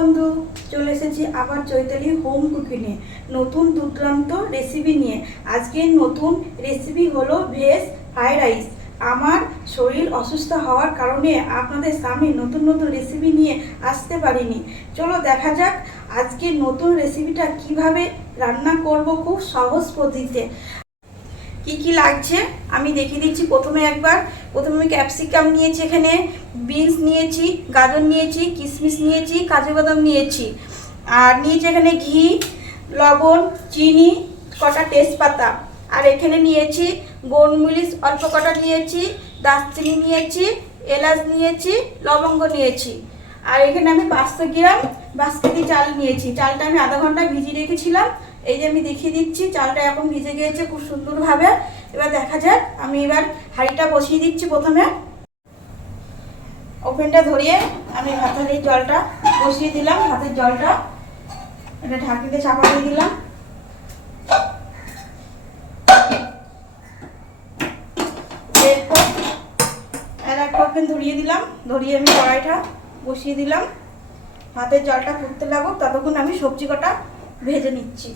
বন্ধু, চলে এসেছি আবার চৈতালি হোম কুকিংয়ে নতুন দুর্দান্ত রেসিপি নিয়ে। আজকের নতুন রেসিপি হলো ভেজ ফ্রাইড রাইস। আমার শরীর অসুস্থ হওয়ার কারণে আপনাদের সামনে নতুন নতুন রেসিপি নিয়ে আসতে পারিনি। চলো দেখা যাক আজকের নতুন রেসিপিটা কিভাবে রান্না করব খুব সহজ পদ্ধতিতে। কি কি লাগছে আমি দেখিয়ে দিচ্ছি। প্রথমে আমি ক্যাপসিকাম নিয়েছি, এখানে বিনস নিয়েছি, গাজর নিয়েছি, কিশমিশ নিয়েছি, কাজু বাদাম নিয়েছি, আর নিয়েছি এখানে ঘি, লবণ, চিনি, কটা তেজপাতা, আর এখানে নিয়েছি গোলমরিচ অল্প কটা নিয়েছি, দারচিনি নিয়েছি, এলাচ নিয়েছি, লবঙ্গ নিয়েছি, আর এখানে আমি 500 গ্রাম বাসমতি চাল নিয়েছি। চালটা আমি আধা ঘন্টা ভিজিয়ে রেখেছিলাম। এই যে আমি দেখিয়ে দিচ্ছি, চালটা এখন ভিজে গিয়েছে খুব সুন্দরভাবে। এবার দেখা যাক, আমি এবার হাঁড়িটা বসিয়ে দিচ্ছি। প্রথমে ওভেনটা ধরিয়ে আমি ভাতের জলটা বসিয়ে দিলাম। ভাতের জলটা এটা ঢাকনিতে চাপা দিয়ে দিলাম। এরপর একটা ওভেন ধরিয়ে দিলাম, ধরিয়ে আমি কড়াইটা বসিয়ে দিলাম। ভাতের জলটা ফুটতে লাগুক, ততক্ষণ আমি সবজি কটা ভেজে নিচ্ছি।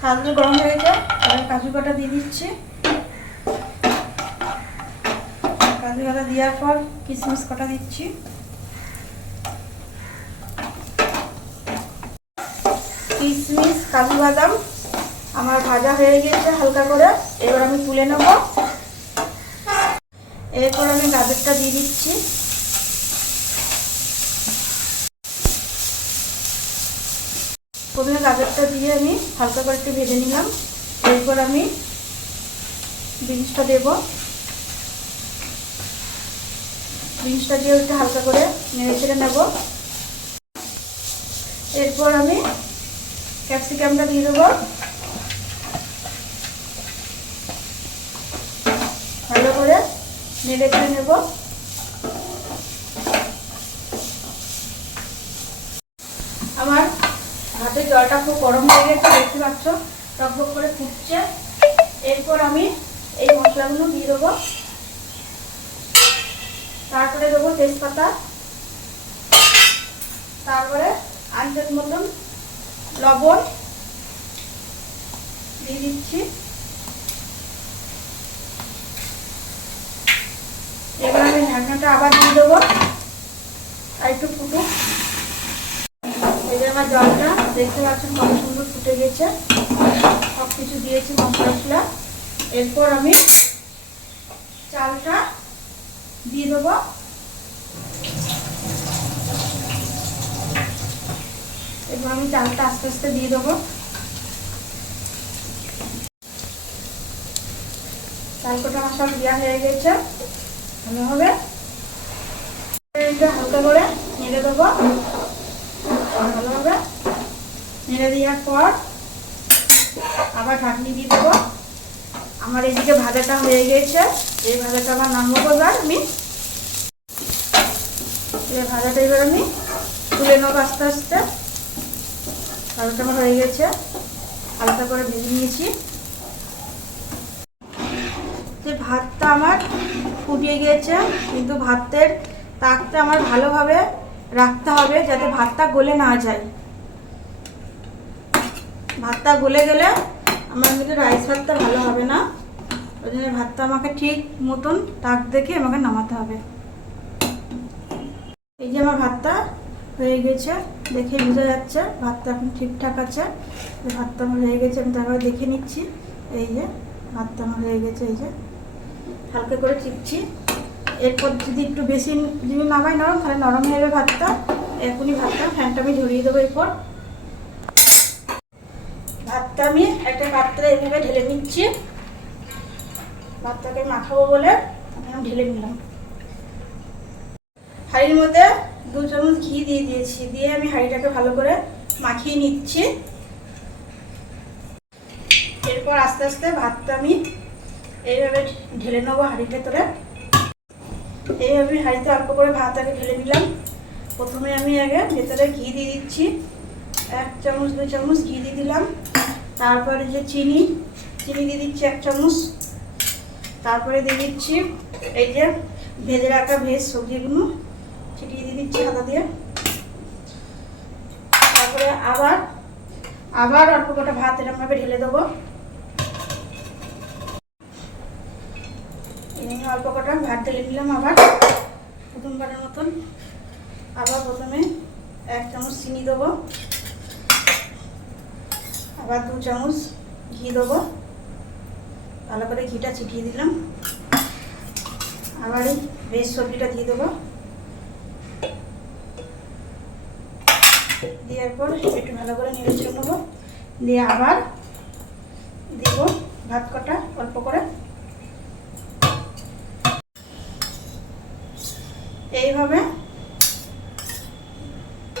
সাদা গরম হয়ে যায়, তাহলে কাজু কাটা দিয়ে দিচ্ছি। কাজু কাটা দেওয়ার পর কিশমিশ কটা দিচ্ছি। কিশমিশ কাজু বাদাম আমার ভাজা হয়ে গেছে হালকা করে, এবার আমি তুলে নেব। এরপর আমি গাজরটা দিয়ে দিচ্ছি। প্রথমে গাজরটা দিয়ে আমি হালকা করে একটু ভেজে নিলাম। এরপর আমি বিনসটা দেব। বিনসটা দিয়ে একটু হালকা করে নেড়ে ছেড়ে নেব। এরপর আমি ক্যাপসিকামটা দিয়ে দেবো। ভালো করে নেড়ে ছেড়ে নেব। আমার ভাতের জলটা খুব গরম হয়ে গেছে, দেখতে পাচ্ছ টকবক করে ফুটছে। এরপর আমি এই মশলাগুলো দিয়ে দেবো। তারপরে দেবো তেজপাতা, তারপরে আন্দাজ মতন লবণ দিয়ে দিচ্ছি। এবার আমি ঢাকনাটা আবার দিয়ে দেবো, আর একটু ফুটুক। এই যে আমার জলটা দেখতে পাচ্ছেন কত সুন্দর ফুটে গেছে, সব কিছু দিয়েছি মশলা। এরপর আমি চালটা দিয়ে দেবো। এবার আমি চালটা আস্তে আস্তে দিয়ে দেবো। চাল কটা আমার সব দেওয়া হয়ে গেছে ভালোভাবে। হালকা করে নেড়ে দেবো ভালোভাবে। নেড়ে দেওয়ার পর আবার ঢাকনি দিয়ে দেবো। আমার এদিকে ভাজাটা হয়ে গেছে, এই ভাজাটা আবার নামাবো। এবার আমি এই ভাজাটা এবার আমি তুলে নেবো আস্তে আস্তে। ভাজাটা আমার হয়ে গেছে, হালকা করে ভেজে নিয়েছি। যে ভাতটা আমার ফুটিয়ে গিয়েছে, কিন্তু ভাতের তাকটা আমার ভালোভাবে রাখতে হবে যাতে ভাতটা গলে না যায়। ভাতটা গলে গেলে আমার কিন্তু রাইস ভাতটা ভালো হবে না। ওই জন্য ভাতটা আমাকে ঠিক মতন তাক দেখে আমাকে নামাতে হবে। এই যে আমার ভাতটা হয়ে গেছে, দেখে বোঝা যাচ্ছে ভাতটা এখন ঠিকঠাক আছে। ভাতটা আমার হয়ে গেছে, আমি তারপরে দেখে নিচ্ছি। এই যে ভাতটা আমার হয়ে গেছে, এই যে হালকা করে চিপছি। এরপর যদি একটু বেশি যদি নামাই নরম, তাহলে নরম হয়ে যাবে ভাতটা। এখনই ফ্যানটা আমি ঝরিয়ে দেবো। এরপর ভাতটা আমি একটা পাত্রে এভাবে ঢেলে নিচ্ছি। ভাতটাকে মাখাবো বলে আমি ঢেলে নিলাম। হাঁড়ির মধ্যে 2 চামচ ঘি দিয়ে দিয়েছি, দিয়ে আমি হাঁড়িটাকে ভালো করে মাখিয়ে নিচ্ছি। এরপর আস্তে আস্তে ভাতটা আমি এইভাবে ঢেলে নেবো হাঁড়ির ভেতরে। এইভাবে হাঁড়িতে অল্প করে ভাত আগে ঢেলে নিলাম। প্রথমে আমি আগে ভেতরে ঘি দিয়ে দিচ্ছি, 1 চামচ 2 চামচ ঘি দিয়ে দিলাম। তারপরে যে চিনি দিয়ে দিচ্ছি 1 চামচ। তারপরে দিয়ে দিচ্ছি এই যে ভেজে রাখা ভেজ সবজিগুলো ছিটিয়ে দিয়ে দিচ্ছি হাতা দিয়ে। আবার আবার অল্প কটা ভাত এরকমভাবে ঢেলে দেবো। অল্প কটা ভাত ঢেলে নিলাম আবার প্রথমবারের মতন। আবার প্রথমে 1 চামচ চিনি দেবো, আবার 2 চামচ ঘি দেবো, ভালো করে ঘিটা ছিটিয়ে দিলাম। আবার এই ভেজ সবজিটা দিয়ে দেবো, দেওয়ার পর একটু ভালো করে নেড়ে চেড়ে নেবো, দিয়ে আবার দিব ভাত কটা অল্প করে। এইভাবে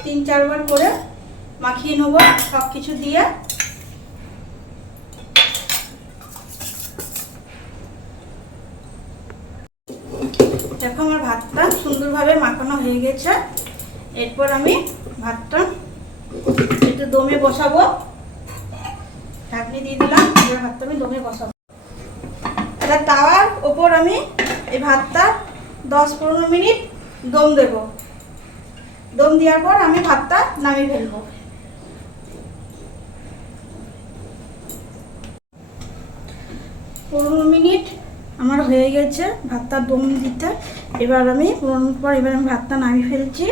3-4 বার করে মাখিয়ে নেবো সব কিছু দিয়ে। দেখো আমার ভাতটা সুন্দরভাবে মাখানো হয়ে গেছে। এরপর আমি ভাতটা একটু দমে বসাবো, ঢাকনি দিয়ে দিলাম। এবার ভাতটা আমি দমে বসাবো। এটা তাওয়ার ওপর আমি এই ভাতটা 10-15 মিনিট দম দেব। দম দেওয়ার পর আমি ভাতটা নামিয়ে ফেলবো। পনেরো মিনিট আমার হয়ে গেছে ভাতটা দম দিতে। এবার আমি 15 মিনিট পর এবার আমি ভাতটা নামিয়ে ফেলছি।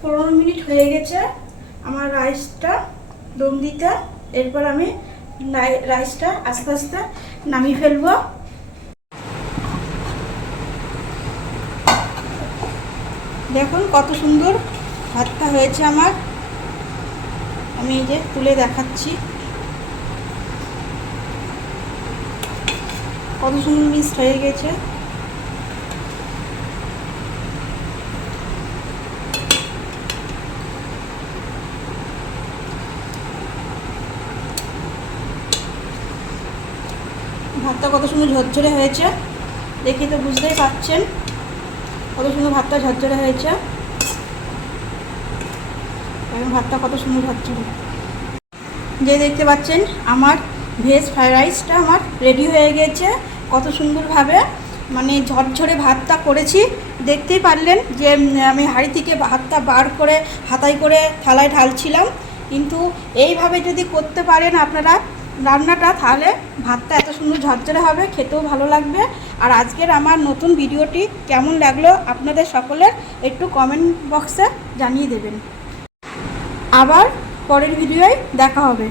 পনেরো মিনিট হয়ে গেছে আমার রাইসটা দম দিতে। এরপর আমি রাইসটা আস্তে আস্তে নামিয়ে ফেলবো। দেখুন কত সুন্দর ভাতটা হয়েছে আমার। আমি এই যে তুলে দেখাচ্ছি, কত সুন্দর মিক্সড হয়ে গেছে। ভাতটা কত সুন্দর ঝরঝরে হয়েছে, দেখে তো বুঝতেই পারছেন কত সুন্দর ভাতটা ঝরঝরে হয়েছে। এবং ভাতটা কত সুন্দর ঝরঝরে, যে দেখতে পাচ্ছেন আমার ভেজ ফ্রাইড রাইসটা আমার রেডি হয়ে গেছে। কত সুন্দরভাবে মানে ঝরঝরে ভাতটা করেছি, দেখতেই পারলেন যে আমি হাঁড়ি থেকে ভাতটা বার করে হাতায় করে থালায় ঢালছিলাম। কিন্তু এইভাবে যদি করতে পারেন আপনারা রান্নাটা, তাহলে ভাতটা এত সুন্দর ঝরঝরে হবে, খেতেও ভালো লাগবে। আর আজকের আমার নতুন ভিডিওটি কেমন লাগলো আপনাদের সকলের একটু কমেন্ট বক্সে জানিয়ে দেবেন। আবার পরের ভিডিওয় দেখা হবে।